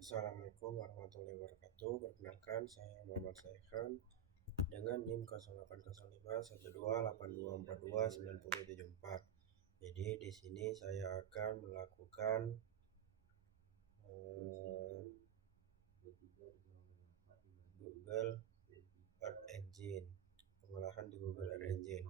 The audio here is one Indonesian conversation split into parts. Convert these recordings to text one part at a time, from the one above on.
Assalamualaikum warahmatullahi wabarakatuh. Perkenalkan, saya Muhammad Saihan dengan NIM 08051282429074. Jadi di sini saya akan melakukan Google Earth Engine, pengolahan di Google Earth Engine.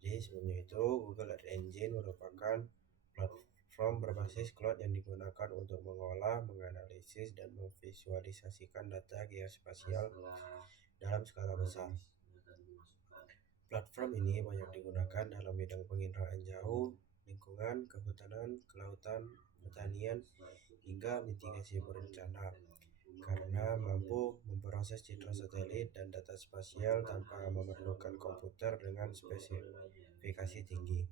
Jadi sebelumnya itu Google Earth Engine merupakan platform berbasis cloud yang digunakan untuk mengolah, menganalisis, dan memvisualisasikan data geospasial dalam skala besar. Platform ini banyak digunakan dalam bidang penginderaan jauh, lingkungan, kehutanan, kelautan, pertanian, hingga mitigasi berencana karena mampu memproses citra satelit dan data spasial tanpa memerlukan komputer dengan spesifikasi tinggi.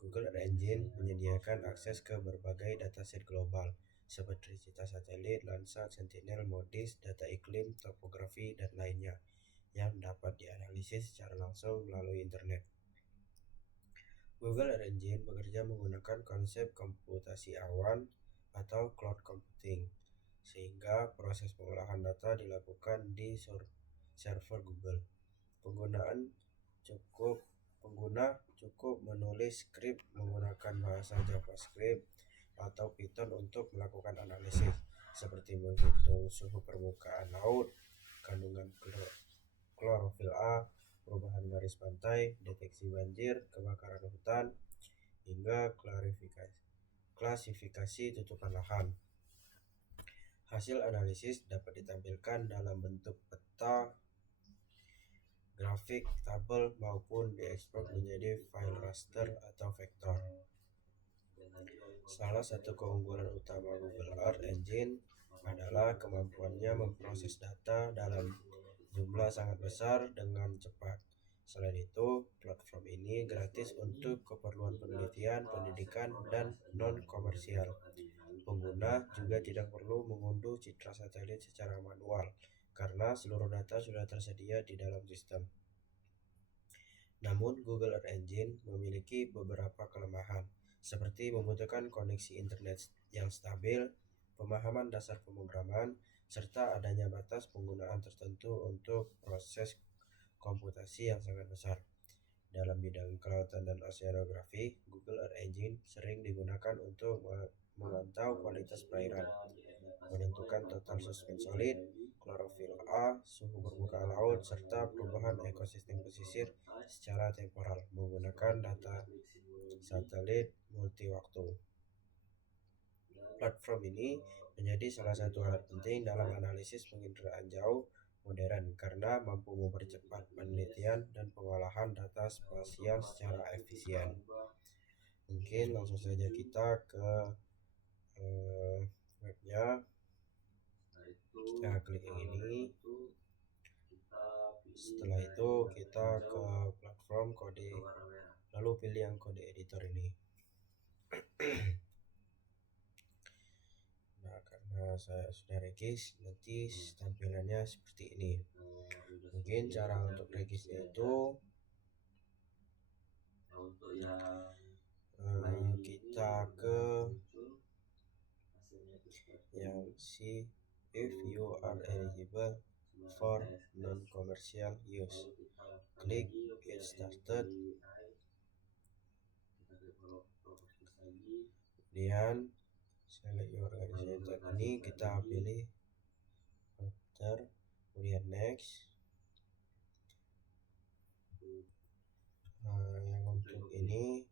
Google Earth Engine menyediakan akses ke berbagai dataset global seperti citra satelit, Landsat, Sentinel, MODIS, data iklim, topografi, dan lainnya yang dapat dianalisis secara langsung melalui internet. Google Earth Engine bekerja menggunakan konsep komputasi awan atau cloud computing, sehingga proses pengolahan data dilakukan di server Google. Pengguna cukup menulis skrip menggunakan bahasa JavaScript atau Python untuk melakukan analisis, seperti menghitung suhu permukaan laut, kandungan klorofil A, perubahan garis pantai, deteksi banjir, kebakaran hutan, hingga klasifikasi tutupan lahan. Hasil analisis dapat ditampilkan dalam bentuk peta, grafik, tabel, maupun diekspor menjadi file raster atau vektor. Salah satu keunggulan utama Google Earth Engine adalah kemampuannya memproses data dalam jumlah sangat besar dengan cepat. Selain itu, platform ini gratis untuk keperluan penelitian, pendidikan, dan non-komersial. Pengguna juga tidak perlu mengunduh citra satelit secara manual karena seluruh data sudah tersedia di dalam sistem. Namun, Google Earth Engine memiliki beberapa kelemahan, seperti membutuhkan koneksi internet yang stabil, pemahaman dasar pemrograman, serta adanya batas penggunaan tertentu untuk proses komputasi yang sangat besar. Dalam bidang kelautan dan oceanografi, Google Earth Engine sering digunakan untuk memantau kualitas perairan, menentukan total suspend solid, klorofil A, suhu permukaan laut, serta perubahan ekosistem pesisir secara temporal menggunakan data satelit multiwaktu. Platform ini menjadi salah satu alat penting dalam analisis penginderaan jauh modern karena mampu mempercepat penelitian dan pengolahan data spasial secara efisien. Mungkin langsung saja kita ke webnya. Kita klik yang ini. Setelah itu kita ke platform kode, lalu pilih yang kode editor ini. Nah, karena saya sudah regis, nanti tampilannya seperti ini. Mungkin cara untuk regisnya itu kita ke yang see if you are eligible for non-commercial use. Klik get started. Kemudian select your organization ini kita pilih filter, kemudian next. Yang untuk ini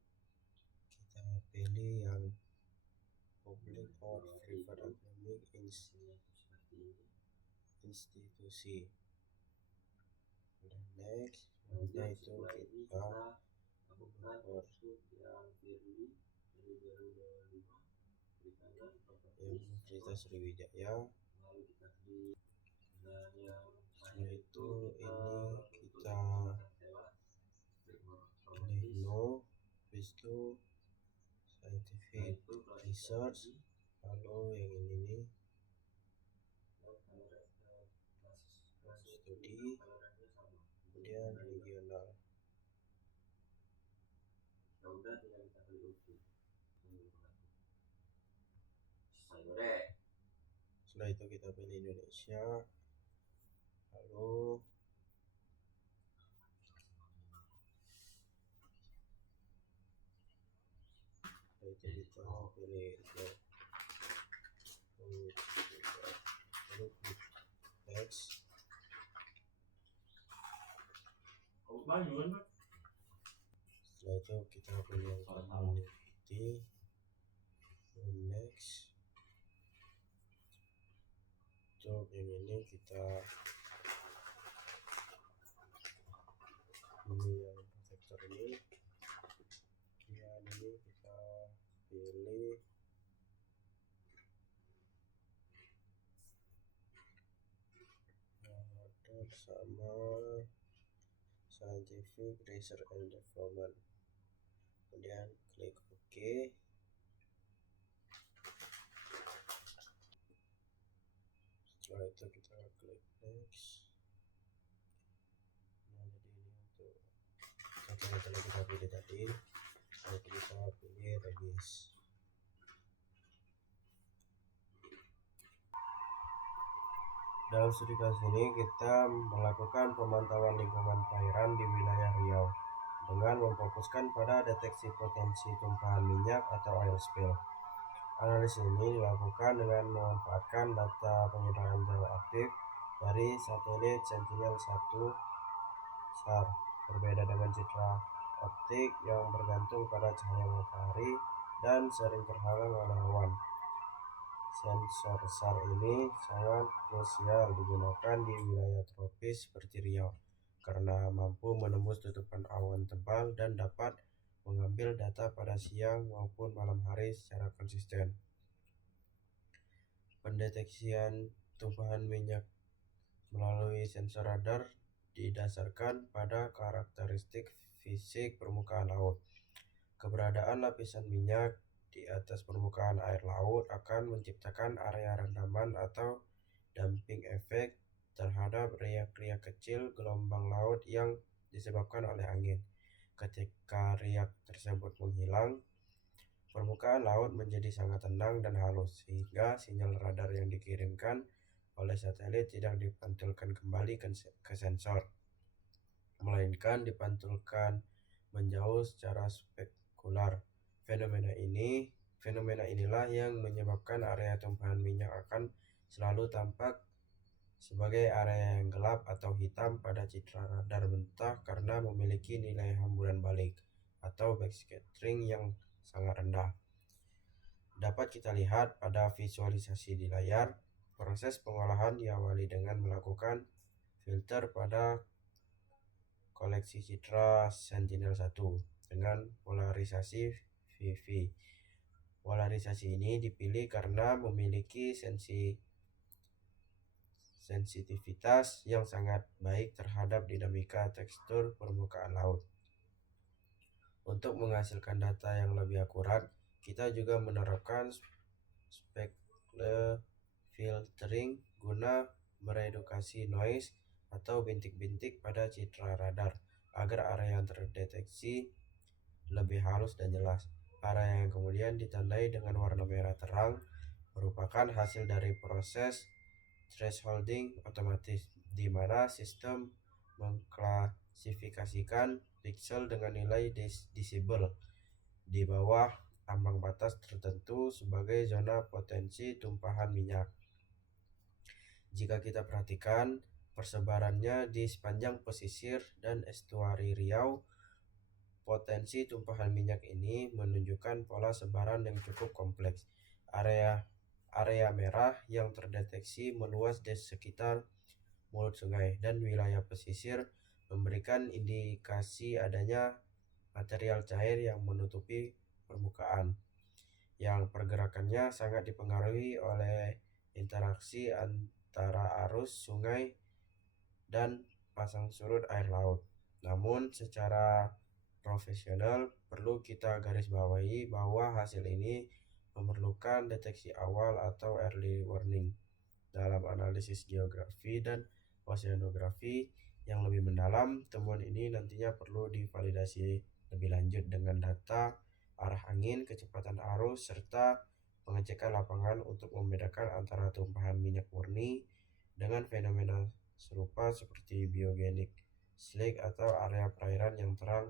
kita pilih yang public or private academic institusi. Dan next, kemudian itu kita Universitas Sriwijaya. Setelah itu ini kita pilih no, habis itu scientific research, lalu yang ini nih studi, kemudian regional. Setelah Setelah itu kita pilih Indonesia, lalu itu kita pilih lalu klik next. Setelah itu kita pilih yang community, next. Untuk yang ini kita pilih yang vektor ini, dan ini kita pilih sama scientific research and development, kemudian klik OK. Setelah itu kita klik next. Nah, jadi ini untuk kata yang telah kita pilih tadi. Setelah itu kita pilih release. Dalam studi kasus ini kita melakukan pemantauan lingkungan perairan di wilayah Riau dengan memfokuskan pada deteksi potensi tumpahan minyak atau oil spill. Analisis ini dilakukan dengan memanfaatkan data penginderaan jauh aktif dari satelit Sentinel-1 SAR, berbeda dengan citra optik yang bergantung pada cahaya matahari dan sering terhalang oleh awan. Sensor SAR ini sangat krusial digunakan di wilayah tropis seperti Riau karena mampu menembus tutupan awan tebal dan dapat mengambil data pada siang maupun malam hari secara konsisten. Pendeteksian tumpahan minyak melalui sensor radar didasarkan pada karakteristik fisik permukaan laut. Keberadaan lapisan minyak di atas permukaan air laut akan menciptakan area rendaman atau damping efek terhadap riak-riak kecil gelombang laut yang disebabkan oleh angin. Ketika riak tersebut menghilang, permukaan laut menjadi sangat tenang dan halus, sehingga sinyal radar yang dikirimkan oleh satelit tidak dipantulkan kembali ke sensor, melainkan dipantulkan menjauh secara spekular. Fenomena inilah yang menyebabkan area tumpahan minyak akan selalu tampak sebagai area yang gelap atau hitam pada citra radar mentah karena memiliki nilai hamburan balik atau backscattering yang sangat rendah. Dapat kita lihat pada visualisasi di layar. Proses pengolahan diawali dengan melakukan filter pada koleksi citra Sentinel-1 dengan polarisasi VV. Polarisasi ini dipilih karena memiliki sensitivitas yang sangat baik terhadap dinamika tekstur permukaan laut. Untuk menghasilkan data yang lebih akurat, kita juga menerapkan speckle filtering guna meredukasi noise atau bintik-bintik pada citra radar agar area yang terdeteksi lebih halus dan jelas. Area yang kemudian ditandai dengan warna merah terang merupakan hasil dari proses thresholding otomatis, di mana sistem mengklasifikasikan piksel dengan nilai desibel di bawah ambang batas tertentu sebagai zona potensi tumpahan minyak. Jika kita perhatikan persebarannya di sepanjang pesisir dan estuari Riau, potensi tumpahan minyak ini menunjukkan pola sebaran yang cukup kompleks. Area merah yang terdeteksi meluas di sekitar mulut sungai dan wilayah pesisir memberikan indikasi adanya material cair yang menutupi permukaan, yang pergerakannya sangat dipengaruhi oleh interaksi antara arus sungai dan pasang surut air laut. Namun secara profesional perlu kita garis bawahi bahwa hasil ini memerlukan deteksi awal atau early warning. Dalam analisis geografi dan oceanografi yang lebih mendalam, temuan ini nantinya perlu divalidasi lebih lanjut dengan data arah angin, kecepatan arus, serta pengecekan lapangan untuk membedakan antara tumpahan minyak murni dengan fenomena serupa seperti biogenic slick atau area perairan yang tenang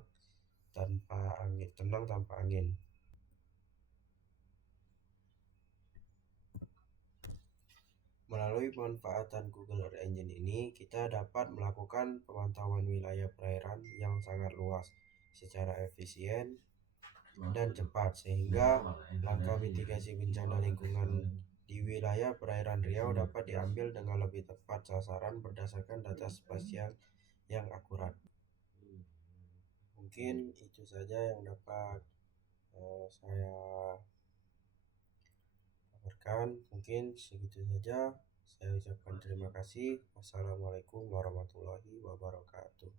tanpa angin. Melalui pemanfaatan Google Earth Engine ini, kita dapat melakukan pemantauan wilayah perairan yang sangat luas secara efisien dan cepat, sehingga langkah mitigasi bencana lingkungan di wilayah perairan Riau dapat diambil dengan lebih tepat sasaran berdasarkan data spasial yang akurat. Mungkin itu saja yang dapat saya kabarkan. Mungkin segitu saja. Saya ucapkan terima kasih. Wassalamualaikum warahmatullahi wabarakatuh.